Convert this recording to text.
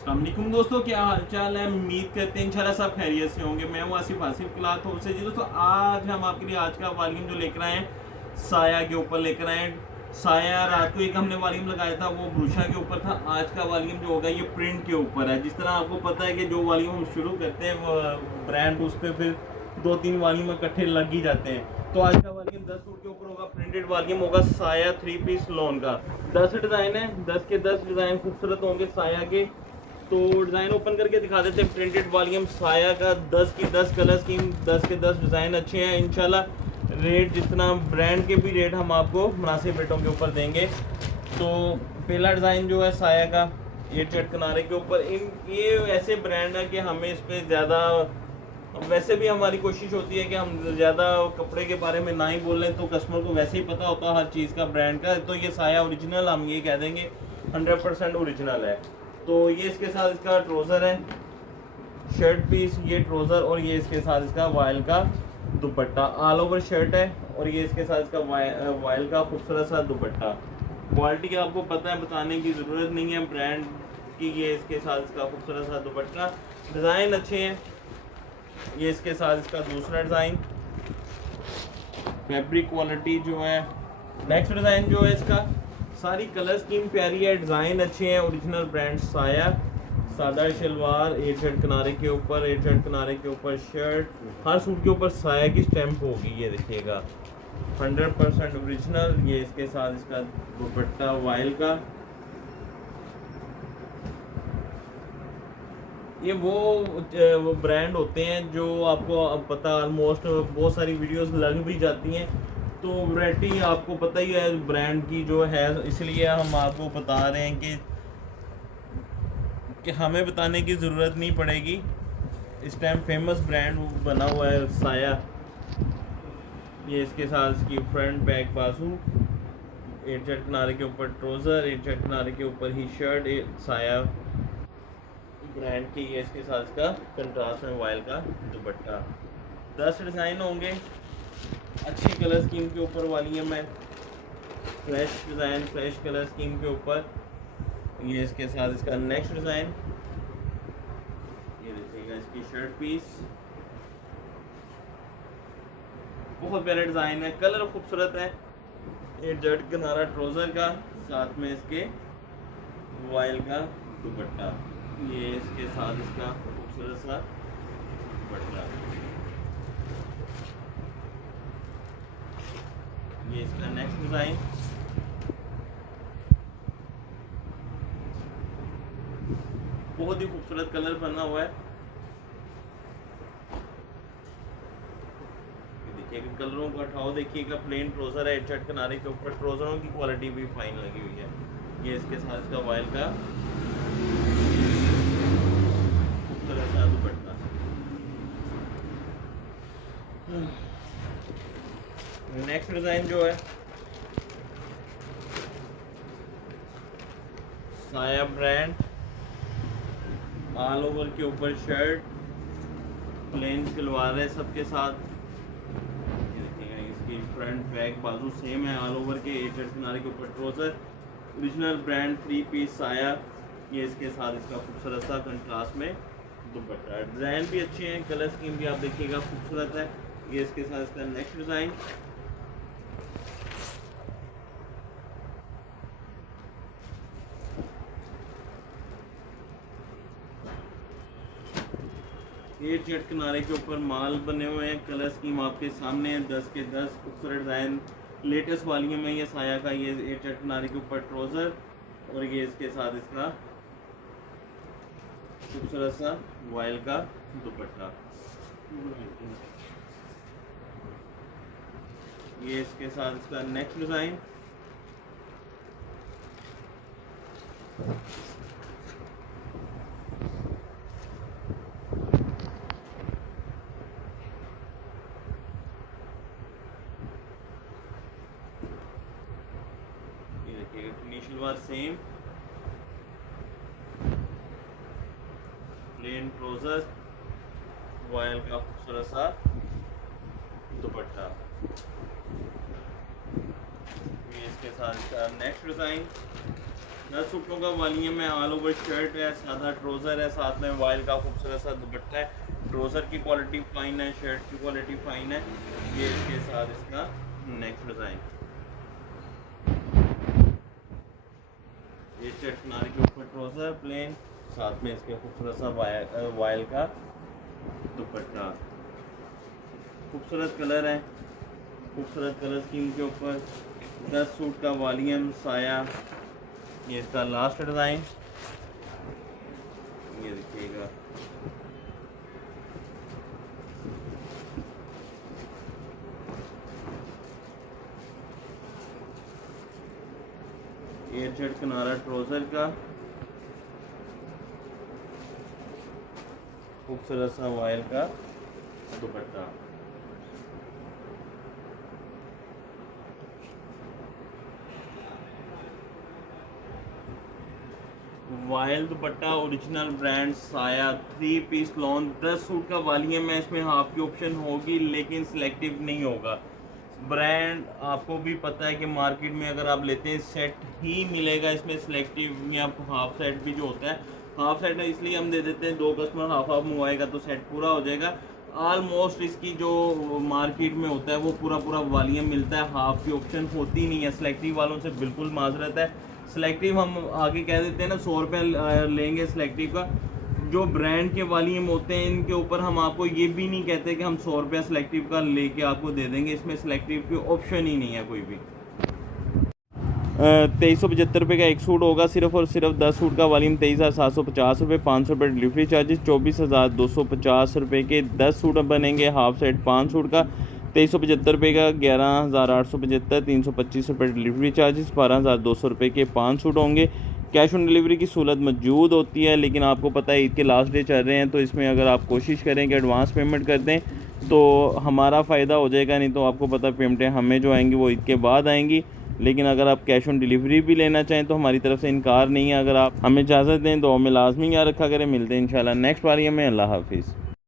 अस्सलामुअलैकुम दोस्तों, क्या हाल चाल है। उम्मीद करते हैं इंशाल्लाह सब खैरियत से होंगे। मैं हूं आसिफ क्लॉथ हाउस से जी। दोस्तों आज हम आपके लिए आज का वॉल्यूम जो लेकर आए हैं साया के ऊपर लेकर आए हैं। साया रात को एक हमने वॉल्यूम लगाया था, वो ब्रूशा के ऊपर था। आज का वॉल्यूम जो होगा ये प्रिंट के ऊपर है। जिस तरह आपको पता है कि जो वॉल्यूम हम शुरू करते हैं वो ब्रांड उस पर फिर 2-3 वॉल्यूम इकट्ठे लग ही जाते हैं। तो आज का वॉल्यूम 10 सूट के ऊपर होगा, प्रिंटेड वॉल्यूम होगा साया 3 पीस लोन का। 10 डिज़ाइन है, 10 के 10 डिज़ाइन खूबसूरत होंगे साया के। तो डिज़ाइन ओपन करके दिखा देते हैं। प्रिंटेड वॉल्यूम साया का 10 की 10 कलर स्कीम, 10 के 10 डिज़ाइन अच्छे हैं इंशाल्लाह। रेट जितना ब्रांड के भी रेट हम आपको मुनासिब रेटों के ऊपर देंगे। तो पहला डिज़ाइन जो है साया का, ये चट किनारे के ऊपर इन ये ऐसे ब्रांड है कि हमें इस पर ज़्यादा, वैसे भी हमारी कोशिश होती है कि हम ज़्यादा कपड़े के बारे में ना ही बोलें, तो कस्टमर को वैसे ही पता होता है हर चीज़ का ब्रांड का। तो ये साया ओरिजिनल हम ये कह देंगे 100% ओरिजिनल है। तो ये इसके साथ इसका ट्रोज़र है, शर्ट पीस, ये ट्रोज़र, और ये इसके साथ इसका वायल का दुपट्टा। ऑल ओवर शर्ट है, और ये इसके साथ इसका वायल का खूबसूरत सा दुपट्टा। क्वालिटी आपको पता है, बताने की ज़रूरत नहीं है ब्रांड की। ये इसके साथ इसका खूबसूरत सा दुपट्टा, डिज़ाइन अच्छे हैं। ये इसके साथ इसका दूसरा डिज़ाइन, फैब्रिक क्वालिटी जो है। नेक्स्ट डिज़ाइन जो है इसका, सारी कलर स्कीम प्यारी है, डिज़ाइन अच्छे हैं। ओरिजिनल ब्रांड साया, सादा शलवार, एट शर्ट किनारे के ऊपर, एट शर्ट किनारे के ऊपर शर्ट। हर सूट के ऊपर साया की स्टैम्प होगी, ये देखिएगा 100% ओरिजिनल। ये इसके साथ इसका दुपट्टा वाइल का। ये वो ब्रांड होते हैं जो आपको अब पता, ऑलमोस्ट बहुत सारी वीडियोस लग भी जाती हैं, तो वैरायटी आपको पता ही है ब्रांड की जो है। इसलिए हम आपको बता रहे हैं कि हमें बताने की ज़रूरत नहीं पड़ेगी। इस टाइम फेमस ब्रांड बना हुआ है साया। ये इसके साथ इसकी फ्रंट बैक बाजू, एट शर्ट किनारे के ऊपर ट्रोज़र, एट शर्ट किनारे के ऊपर ही शर्ट, साया ब्रांड की। ये इसके साथ इसका कंट्रास्ट में वायल का दुपट्टा। 10 डिज़ाइन होंगे, अच्छी कलर स्कीम के ऊपर वॉल्यूम है, fresh design, fresh colour scheme के ऊपर। ये इसके साथ इसका नेक्स्ट डिज़ाइन, ये देखिएगा इसकी शर्ट पीस, बहुत प्यारा डिज़ाइन है, कलर खूबसूरत है। ये जट किनारा ट्रोज़र का, साथ में इसके वायल का दुपट्टा। ये इसके साथ इसका खूबसूरत सा दुपट्टा। ये इसका नेक्स्ट डिज़ाइन, बहुत ही खूबसूरत कलर बना हुआ है। देखिएगा कलरों का उठाव, देखिएगा प्लेन ट्रोज़र है, शर्ट किनारे के ऊपर, ट्रोज़रों की क्वालिटी भी फाइन लगी हुई है। ये इसके साथ इसका वायल का खूबसूरत सा दुपट्टा। नेक्स्ट डिज़ाइन जो है साया ब्रांड, ऑल ओवर के ऊपर शर्ट, प्लेन सलवार है सबके साथ। ये देखिएगा इसकी फ्रंट बैक बाजू सेम है, ऑल ओवर के, एट शर्ट किनारे के ऊपर ट्रोज़र, ओरिजिनल ब्रांड 3 पीस साया। ये इसके साथ इसका खूबसूरत सा कंट्रास्ट में दुपट्टा। डिज़ाइन भी अच्छे हैं, कलर स्कीम भी आप देखिएगा खूबसूरत है। ये इसके साथ इसका नेक्स्ट डिज़ाइन, ये चट किनारे के ऊपर माल बने हुए हैं, कलर स्कीम आपके सामने है, 10 के 10 खूबसूरत डिज़ाइन। लेटेस्ट वॉल्यूम है ये साया का। ये एट चट किनारे के ऊपर ट्रोज़र, और ये इसके साथ इसका खूबसूरत सा वायल का दुपट्टा। ये इसके साथ इसका next design, salwar same, plain trouser, voile का खूबसूरत सा दुपट्टा। ये इसके साथ इसका नेक्स्ट डिज़ाइन, 10 सूटों का वॉल्यूम है। ऑल ओवर शर्ट है, सादा ट्रोज़र है, साथ में वाइल का खूबसूरत सा दुपट्टा है। ट्रोज़र की क्वालिटी फाइन है, शर्ट की क्वालिटी फाइन है। ये इसके साथ इसका नेक्स्ट डिज़ाइन, ये चटनार के ऊपर ट्रोज़र प्लेन, साथ में इसके खूबसूरत सा वाइल का दुपट्टा। खूबसूरत कलर है, खूबसूरत कलर स्कीम के ऊपर 10 सूट का वॉल्यूम साया। ये इसका लास्ट डिज़ाइन, ये देखिएगा, ये चढ़ किनारा ट्रोज़र का, खूबसूरत सा वाइल का दुपट्टा। वाइल दुपट्टा ओरिजिनल ब्रांड साया 3 पीस लॉन। 10 सूट का वॉल्यूम है। इसमें हाफ की ऑप्शन होगी लेकिन सिलेक्टिव नहीं होगा। ब्रांड आपको भी पता है कि मार्केट में अगर आप लेते हैं सेट ही मिलेगा, इसमें सिलेक्टिव या हाफ सेट भी जो होता है, हाफ सेट इसलिए हम दे देते हैं, 2 कस्टमर हाफ हाफ मंगवाएगा तो सेट पूरा हो जाएगा। ऑलमोस्ट इसकी जो मार्केट में होता है वो पूरा वॉल्यूम मिलता है, हाफ की ऑप्शन होती नहीं है। सिलेक्टिव वालों से बिल्कुल माजरत है। सिलेक्टिव हम आगे कह देते हैं ना, 100 रुपये लेंगे सिलेक्टिव का। जो ब्रांड के वॉल्यूम होते हैं इनके ऊपर हम आपको ये भी नहीं कहते कि हम 100 रुपया सिलेक्टिव का लेके आपको दे देंगे, इसमें सिलेक्टिव की ऑप्शन ही नहीं है कोई भी। 2375 रुपये का एक सूट होगा सिर्फ और सिर्फ। 10 सूट का वॉल्यूम 23,750 रुपये, 500 रुपये डिलीवरी चार्जेस, 24,250 रुपये के 10 सूट बनेंगे। हाफ सेट 5 सूट का 2375 रुपये का, 11,875, 325 रुपये डिलीवरी चार्जेस, 12,200 रुपये के 5 सूट होंगे। कैश ऑन डिलीवरी की सहूलत मौजूद होती है, लेकिन आपको पता है ईद के लास्ट डे चल रहे हैं, तो इसमें अगर आप कोशिश करें कि एडवांस पेमेंट कर दें तो हमारा फ़ायदा हो जाएगा, नहीं तो आपको पता पेमेंटें हमें जो आएंगी वो ईद के बाद आएंगी। लेकिन अगर आप कैश ऑन डिलीवरी भी लेना चाहें तो हमारी तरफ से इनकार नहीं है। अगर आप हमें इजाज़त दें, दुआ में लाजमी याद रखा करें। मिलते हैं इंशाल्लाह नेक्स्ट वाली में। अल्लाह हाफिज़।